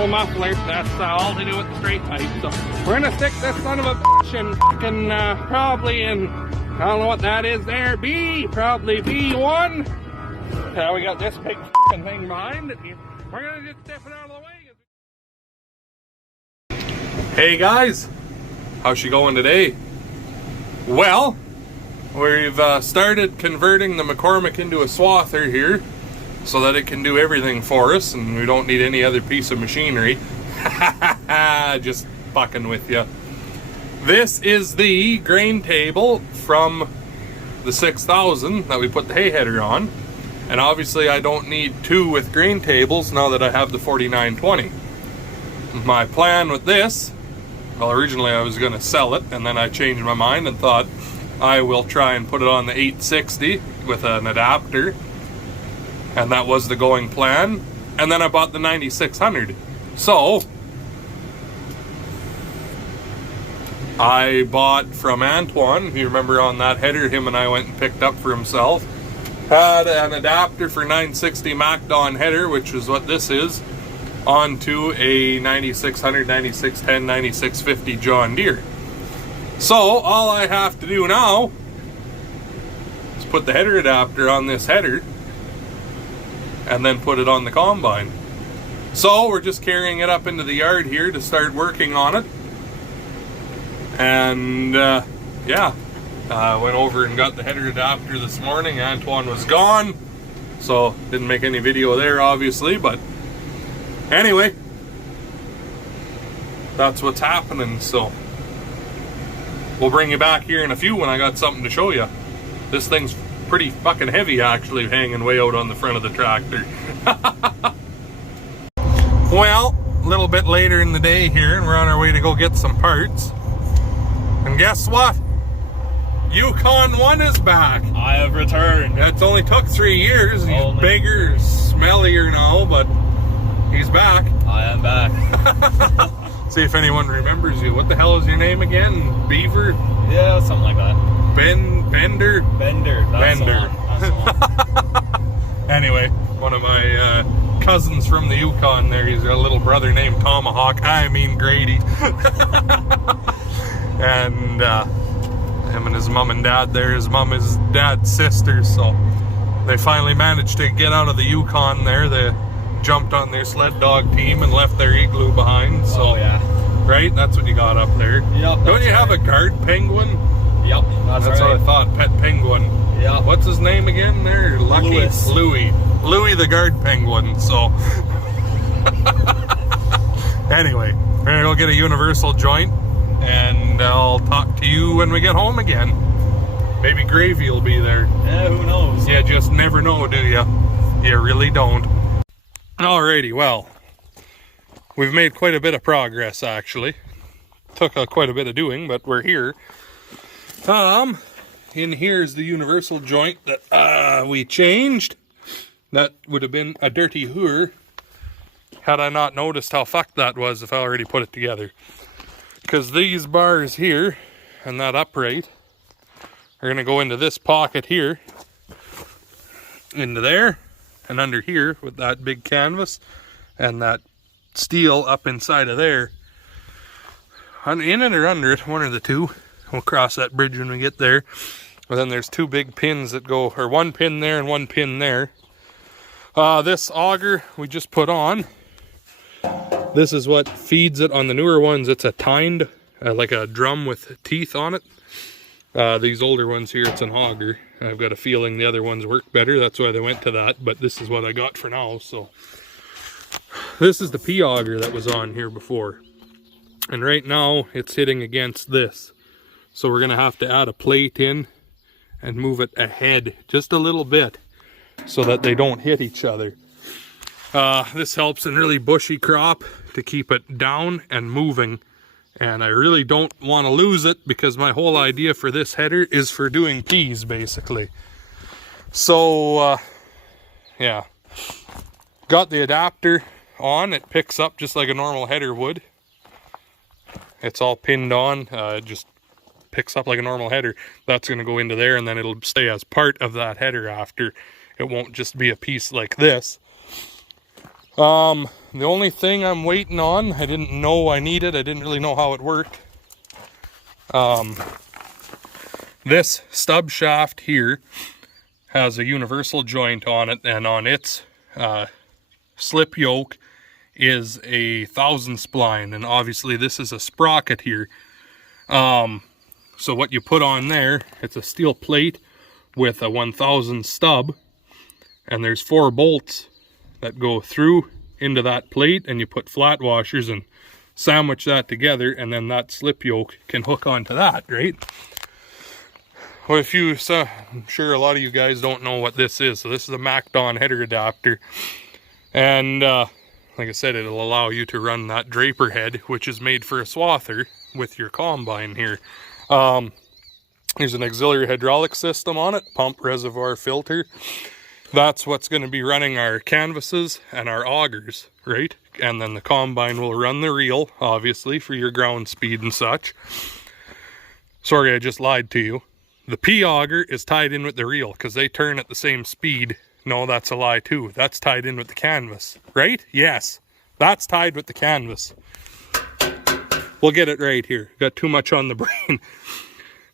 normal muffler. That's all to do with the straight pipe. So we're gonna stick this son of a bitch in fucking probably in, I don't know what that is there, probably B1. We got this big fucking thing behind it. We're gonna just step it out of the way. Hey guys, how's she going today? Well, we've started converting the McCormick into a swather here so that it can do everything for us and we don't need any other piece of machinery. Just fucking with you. This is the grain table from the 6000 that we put the hay header on. And obviously I don't need two with grain tables now that I have the 4920. My plan with this, well, originally I was going to sell it, and then I changed my mind and thought I will try and put it on the 860 with an adapter. And that was the going plan. And then I bought the 9600. So I bought from Antoine, if you remember on that header, him and I went and picked up for himself. Had an adapter for 960 MacDon header, which is what this is, onto a 9600, 9610, 9650 John Deere. So all I have to do now is put the header adapter on this header and then put it on the combine. So we're just carrying it up into the yard here to start working on it. And yeah, went over and got the header adapter this morning. Antoine was gone, so didn't make any video there obviously, but anyway, that's what's happening. So we'll bring you back here in a few when I got something to show you. This thing's pretty fucking heavy actually, hanging way out on the front of the tractor. Well, a little bit later in the day here, and we're on our way to go get some parts. And guess what? Yukon 1 is back. I have returned. It's only took 3 years. He's bigger, smellier now, but he's back. I am back. See if anyone remembers you. What the hell is your name again? Beaver? Yeah, something like that. Bender? Bender. That's Bender. That's the one. Anyway, one of my cousins from the Yukon there, he's got a little brother named Tomahawk. I mean Grady. And him and his mom and dad there. His mom is dad's sister, so they finally managed to get out of the Yukon there. They jumped on their sled dog team and left their igloo behind. So, yeah. Right? That's what you got up there. Yep. Don't you have a guard penguin? Yep. That's right. What I thought. Pet penguin. Yeah. What's his name again there? Lucky? Louis. Louis the guard penguin. So anyway, we're gonna go get a universal joint and I'll talk to you when we get home again. Maybe Gravy will be there. Yeah, who knows? You just never know, do you? You really don't. Alrighty, well, we've made quite a bit of progress actually. Took quite a bit of doing, but we're here. In here's the universal joint that we changed. That would have been a dirty hooer had I not noticed how fucked that was if I already put it together. Because these bars here and that upright are going to go into this pocket here, into there, and under here with that big canvas and that steel up inside of there. In it or under it, one of the two. We'll cross that bridge when we get there. But then there's two big pins that go, or one pin there and one pin there. This auger we just put on. This is what feeds it on the newer ones. It's a tined, like a drum with teeth on it. These older ones here, it's an auger. I've got a feeling the other ones work better. That's why they went to that, but this is what I got for now. So this is the P auger that was on here before. And right now it's hitting against this. So we're gonna have to add a plate in and move it ahead just a little bit so that they don't hit each other. This helps in really bushy crop to keep it down and moving. And I really don't want to lose it because my whole idea for this header is for doing peas basically. So yeah, got the adapter on. It picks up just like a normal header would. It's all pinned on. It just picks up like a normal header. That's going to go into there and then it'll stay as part of that header after. It won't just be a piece like this. The only thing I'm waiting on, I didn't know I needed, I didn't really know how it worked. This stub shaft here has a universal joint on it, and on its slip yoke is a 1000 spline, and obviously this is a sprocket here. So what you put on there, it's a steel plate with a 1000 stub, and there's 4 bolts that go through into that plate, and you put flat washers and sandwich that together, and then that slip yoke can hook onto that, right? Well, I'm sure a lot of you guys don't know what this is. So this is a MacDon header adapter, and like I said, it'll allow you to run that draper head, which is made for a swather, with your combine here. There's an auxiliary hydraulic system on it, pump, reservoir, filter. That's what's going to be running our canvases and our augers, right? And then the combine will run the reel, obviously, for your ground speed and such. Sorry, I just lied to you. The P auger is tied in with the reel because they turn at the same speed. No, that's a lie too. That's tied in with the canvas, right? Yes, that's tied with the canvas. We'll get it right here. Got too much on the brain.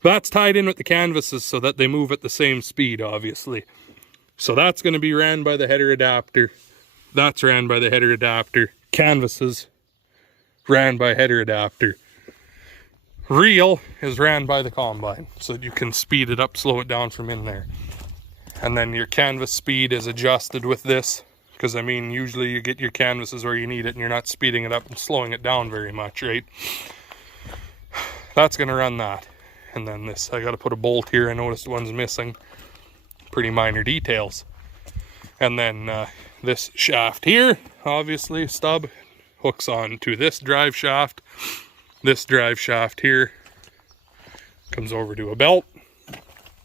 That's tied in with the canvases so that they move at the same speed, obviously. So that's going to be ran by the header adapter. That's ran by the header adapter. Canvases ran by header adapter. Reel is ran by the combine, so that you can speed it up, slow it down from in there. And then your canvas speed is adjusted with this, because I mean, usually you get your canvases where you need it and you're not speeding it up and slowing it down very much, right? That's going to run that. And then this, I got to put a bolt here. I noticed one's missing. Pretty minor details. And then this shaft here, obviously, stub, hooks on to this drive shaft. This drive shaft here comes over to a belt.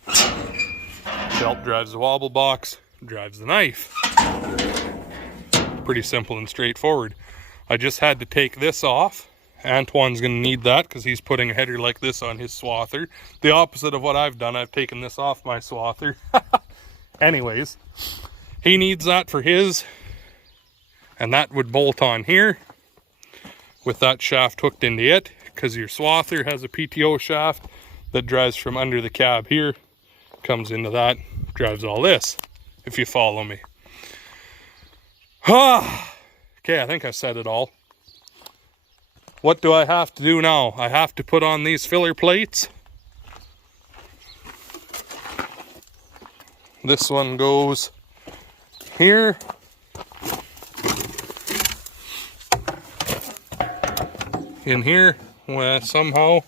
Belt drives the wobble box, drives the knife. Pretty simple and straightforward. I just had to take this off. Antoine's going to need that because he's putting a header like this on his swather. The opposite of what I've done, I've taken this off my swather. Anyways, he needs that for his, and that would bolt on here with that shaft hooked into it, because your swather has a PTO shaft that drives from under the cab here, comes into that, drives all this, if you follow me. Okay, I think I said it all. What do I have to do now? I have to put on these filler plates. This one goes here. In here, well, somehow,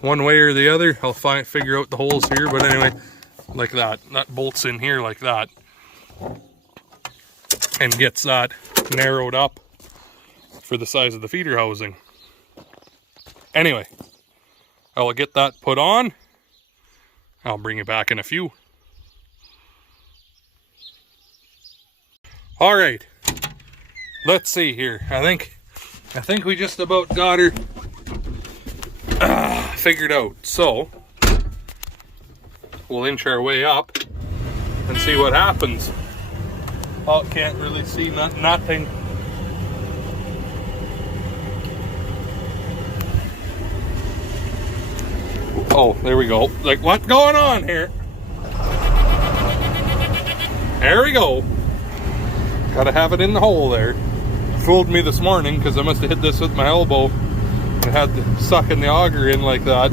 one way or the other. I'll figure out the holes here, but anyway, like that. That bolts in here like that. And gets that narrowed up for the size of the feeder housing. Anyway, I'll get that put on. I'll bring you back in a few. All right, let's see here. I think we just about got her figured out. So we'll inch our way up and see what happens. Oh, can't really see nothing. Oh, there we go. Like, what's going on here? There we go. Gotta have it in the hole there. Fooled me this morning because I must have hit this with my elbow and had to suck in the auger in like that.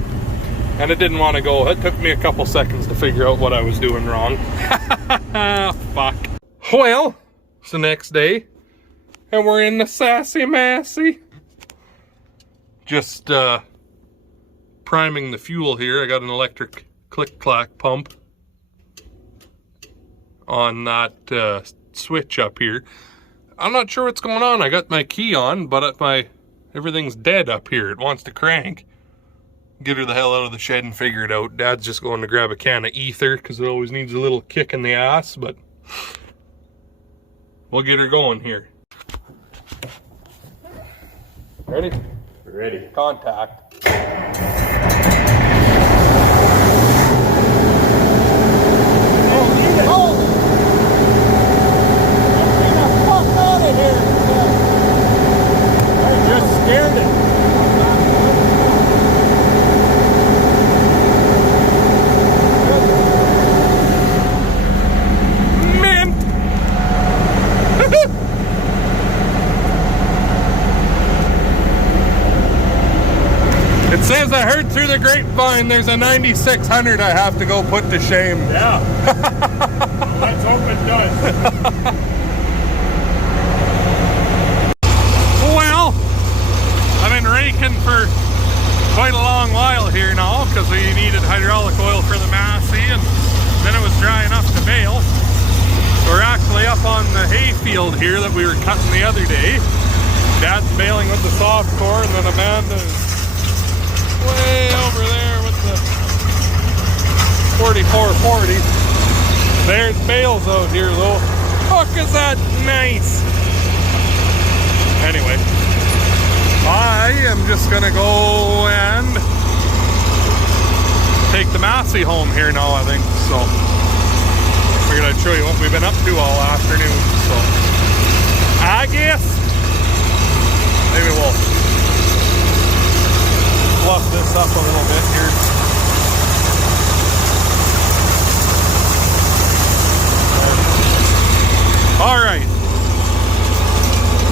And it didn't want to go. It took me a couple seconds to figure out what I was doing wrong. Fuck. Well, it's the next day. And we're in the Sassy Massy. Just, priming the fuel here. I got an electric click-clack pump on that switch up here. I'm not sure what's going on. I got my key on, but everything's dead up here. It wants to crank. Get her the hell out of the shed and figure it out. Dad's just going to grab a can of ether because it always needs a little kick in the ass, but we'll get her going here. Ready? Ready. Contact. Oh, the grapevine there's a 9600 I have to go put to shame. Yeah. Let's hope it does. Well, I've been raking for quite a long while here now because we needed hydraulic oil for the Massey, and then it was dry enough to bale. We're actually up on the hay field here that we were cutting the other day. Dad's baling with the soft core, and then Amanda's way over there with the 4440. There's bales out here though. Fuck, is that nice? Anyway, I am just gonna go and take the Massey home here now, I think. So figured I'd show you what we've been up to all afternoon. So I guess maybe we'll fluff this up a little bit here. Alright.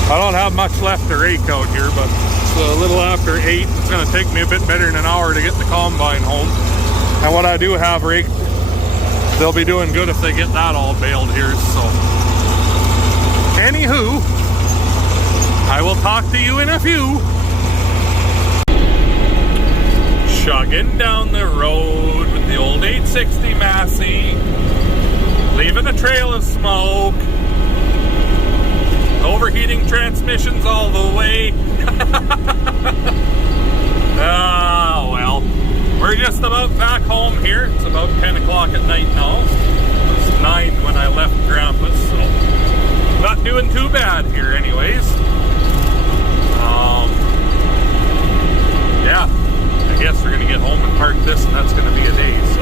I don't have much left to rake out here, but it's a little after 8. It's going to take me a bit better than an hour to get the combine home. And what I do have raked, they'll be doing good if they get that all baled here. So, anywho, I will talk to you in a few. Chugging down the road with the old 860 Massey, leaving a trail of smoke. Overheating transmissions all the way. Ah, well, we're just about back home here. It's about 10 o'clock at night now. It was 9 when I left Grandpa's, so not doing too bad here anyways. Yeah, I guess we're gonna get home and park this, and that's gonna be a day. So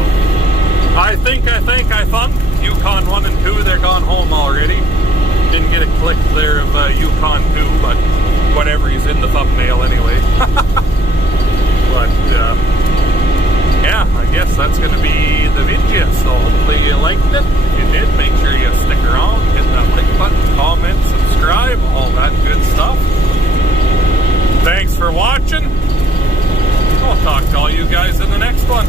I think Yukon 1 and 2, they're gone home already. Didn't get a click there of Yukon 2, but whatever, he's in the thumbnail anyway. But yeah, I guess that's gonna be the video. So hopefully you liked it. If you did, make sure you stick around, hit that like button, comment, subscribe, all that good stuff. Thanks for watching. I'll talk to all you guys in the next one.